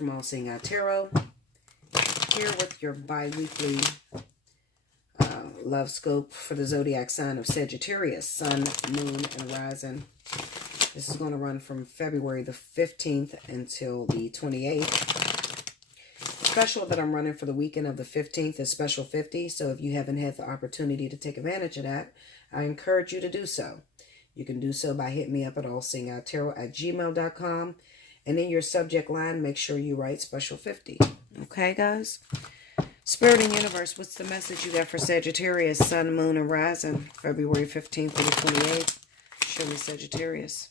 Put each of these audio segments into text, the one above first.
from Allseeingeyetarot, here with your bi-weekly love scope for the zodiac sign of Sagittarius, Sun, Moon, and Rising. This is going to run from February the 15th until the 28th. Special that I'm running for the weekend of the 15th is Special 50, so if you haven't had the opportunity to take advantage of that, I encourage you to do so. You can do so by hitting me up at allseeingeyetarot@gmail.com. And in your subject line, make sure you write Special 50. Okay, guys? Spirit and Universe, what's the message you got for Sagittarius, Sun, Moon, and Rising, February 15th to the 28th? Show me Sagittarius.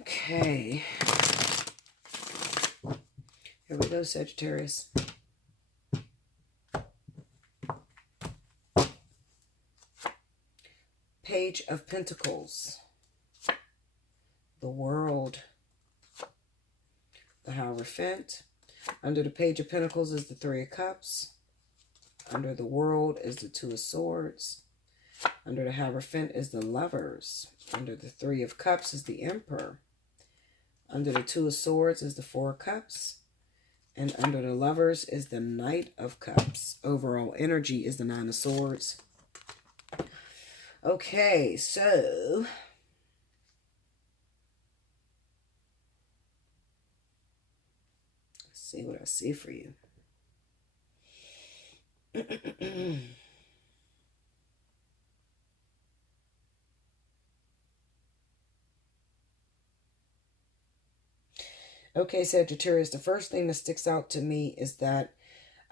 Okay. Here we go, Sagittarius. Page of Pentacles. The World. The Hierophant. Under the Page of Pentacles is the Three of Cups. Under the World is the Two of Swords. Under the Hierophant is the Lovers. Under the Three of Cups is the Emperor. Under the Two of Swords is the Four of Cups. And under the Lovers is the Knight of Cups. Overall energy is the Nine of Swords. Okay, so let's see what I see for you. Okay, Sagittarius, the first thing that sticks out to me is that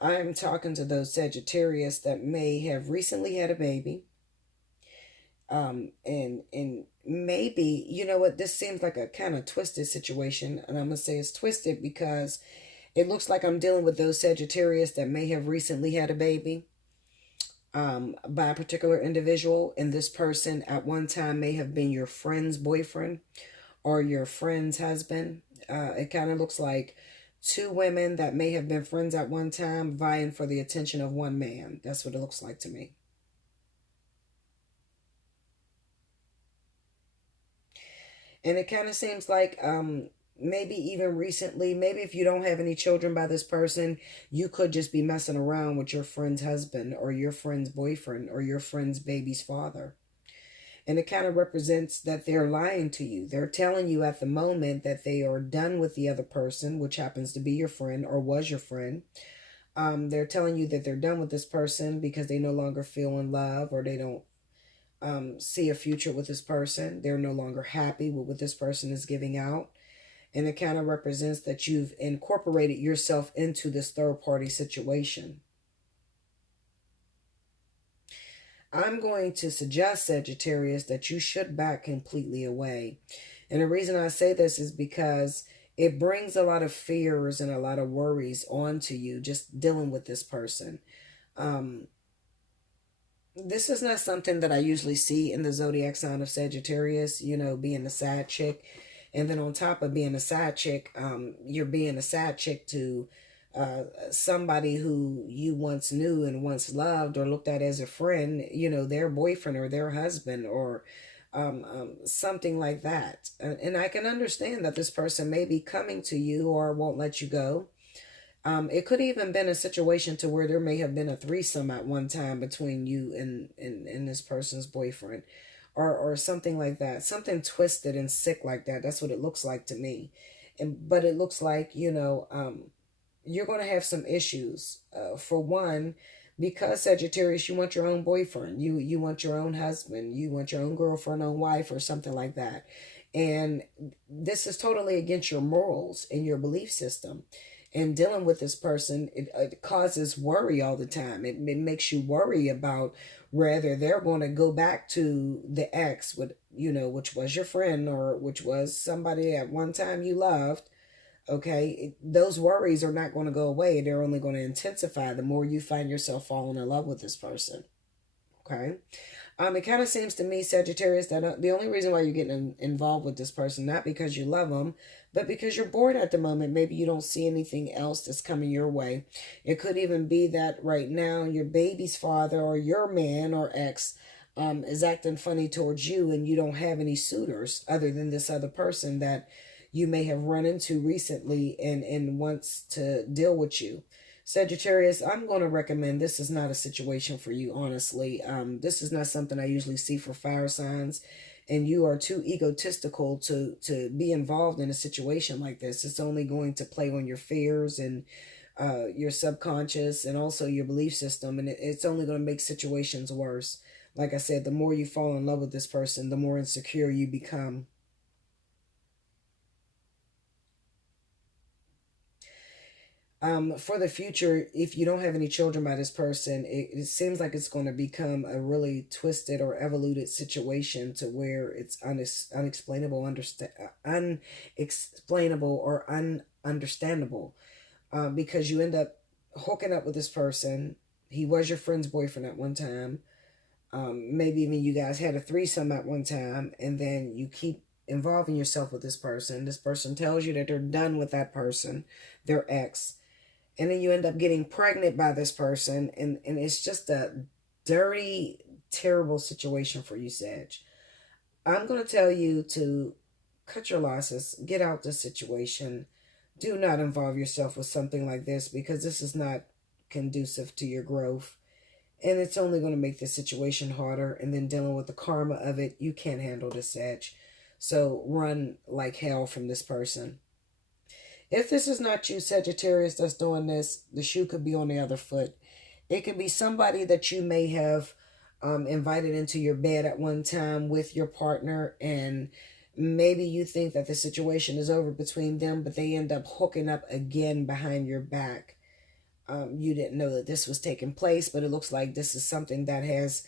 I am talking to those Sagittarius that may have recently had a baby. And maybe, you know what, this seems like a kind of twisted situation. And I'm going to say it's twisted because it looks like I'm dealing with those Sagittarius that may have recently had a baby by a particular individual. And this person at one time may have been your friend's boyfriend or your friend's husband. It kind of looks like two women that may have been friends at one time vying for the attention of one man. That's what it looks like to me. And it kind of seems like maybe even recently, maybe if you don't have any children by this person, you could just be messing around with your friend's husband or your friend's boyfriend or your friend's baby's father. And it kind of represents that they're lying to you. They're telling you at the moment that they are done with the other person, which happens to be your friend or was your friend. They're telling you that they're done with this person because they no longer feel in love or they don't see a future with this person. They're no longer happy with what this person is giving out. And it kind of represents that you've incorporated yourself into this third-party situation. I'm going to suggest, Sagittarius, that you should back completely away. And the reason I say this is because it brings a lot of fears and a lot of worries onto you just dealing with this person. This is not something that I usually see in the zodiac sign of Sagittarius, you know, being a side chick. And then on top of being a side chick, you're being a side chick to somebody who you once knew and once loved or looked at as a friend, you know, their boyfriend or their husband or something like that. And I can understand that this person may be coming to you or won't let you go. It could even been a situation to where there may have been a threesome at one time between you and this person's boyfriend or something like that. Something twisted and sick like that. That's what it looks like to me. But it looks like, you know, you're going to have some issues. For one, because Sagittarius, you want your own boyfriend. You want your own husband. You want your own girlfriend or wife or something like that. And this is totally against your morals and your belief system. And dealing with this person, it causes worry all the time. It makes you worry about whether they're going to go back to the ex, with, you know, which was your friend or which was somebody at one time you loved. Okay, those worries are not going to go away. They're only going to intensify the more you find yourself falling in love with this person. Okay. It kind of seems to me, Sagittarius, that the only reason why you're getting involved with this person, not because you love them, but because you're bored at the moment, maybe you don't see anything else that's coming your way. It could even be that right now your baby's father or your man or ex is acting funny towards you, and you don't have any suitors other than this other person that you may have run into recently and wants to deal with you. Sagittarius, I'm going to recommend this is not a situation for you, honestly. This is not something I usually see for fire signs, and you are too egotistical to be involved in a situation like this. It's only going to play on your fears and your subconscious and also your belief system, and it's only going to make situations worse. Like I said, the more you fall in love with this person, the more insecure you become. For the future, if you don't have any children by this person, it seems like it's going to become a really twisted or evoluted situation to where it's unexplainable, unexplainable or ununderstandable, because you end up hooking up with this person. He was your friend's boyfriend at one time. Maybe even you guys had a threesome at one time, and then you keep involving yourself with this person. This person tells you that they're done with that person, their ex. And then you end up getting pregnant by this person. And it's just a dirty, terrible situation for you, Sag. I'm going to tell you to cut your losses. Get out this situation. Do not involve yourself with something like this, because this is not conducive to your growth. And it's only going to make the situation harder. And then dealing with the karma of it, you can't handle this, Sag. So run like hell from this person. If this is not you, Sagittarius, that's doing this, the shoe could be on the other foot. It could be somebody that you may have invited into your bed at one time with your partner, and maybe you think that the situation is over between them, but they end up hooking up again behind your back. You didn't know that this was taking place, but it looks like this is something that has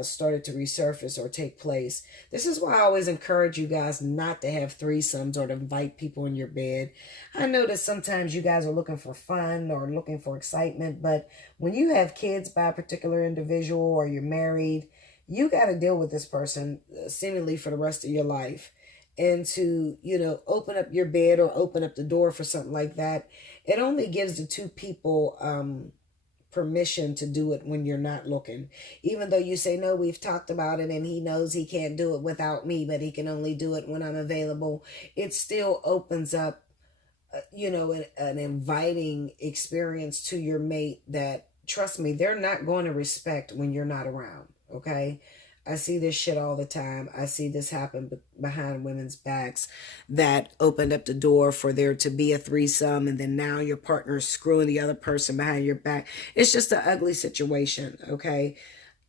started to resurface or take place. This is why I always encourage you guys not to have threesomes or to invite people in your bed. I know that sometimes you guys are looking for fun or looking for excitement, but when you have kids by a particular individual or you're married, you got to deal with this person seemingly for the rest of your life. And to, open up your bed or open up the door for something like that, it only gives the two people permission to do it when you're not looking. Even though you say, no, we've talked about it and he knows he can't do it without me, but he can only do it when I'm available. It still opens up, an inviting experience to your mate that, trust me, they're not going to respect when you're not around. Okay. I see this shit all the time. I see this happen behind women's backs that opened up the door for there to be a threesome, and then now your partner is screwing the other person behind your back. It's just an ugly situation, okay?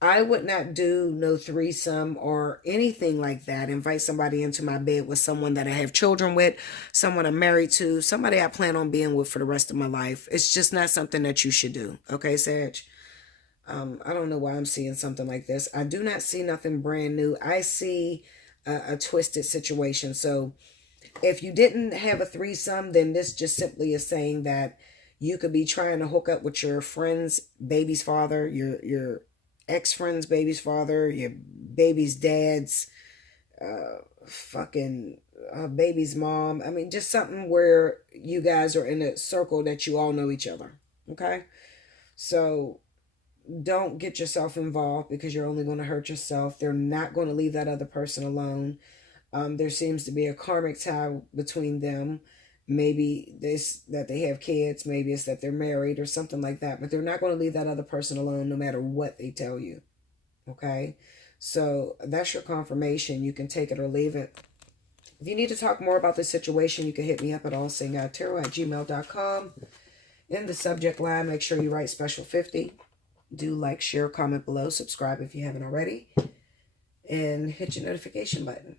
I would not do no threesome or anything like that. Invite somebody into my bed with someone that I have children with, someone I'm married to, somebody I plan on being with for the rest of my life. It's just not something that you should do, okay, Sag? I don't know why I'm seeing something like this. I do not see nothing brand new. I see a twisted situation. So if you didn't have a threesome, then this just simply is saying that you could be trying to hook up with your friend's baby's father, your ex-friend's baby's father, your baby's dad's baby's mom. I mean, just something where you guys are in a circle that you all know each other. Okay? So don't get yourself involved, because you're only going to hurt yourself. They're not going to leave that other person alone. There seems to be a karmic tie between them. Maybe that they have kids. Maybe it's that they're married or something like that. But they're not going to leave that other person alone no matter what they tell you. Okay? So that's your confirmation. You can take it or leave it. If you need to talk more about this situation, you can hit me up at allseeingeyetarot@gmail.com. In the subject line, make sure you write special 50. Do like, share, comment below, subscribe if you haven't already, and hit your notification button.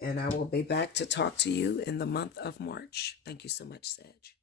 And I will be back to talk to you in the month of March. Thank you so much, Sag.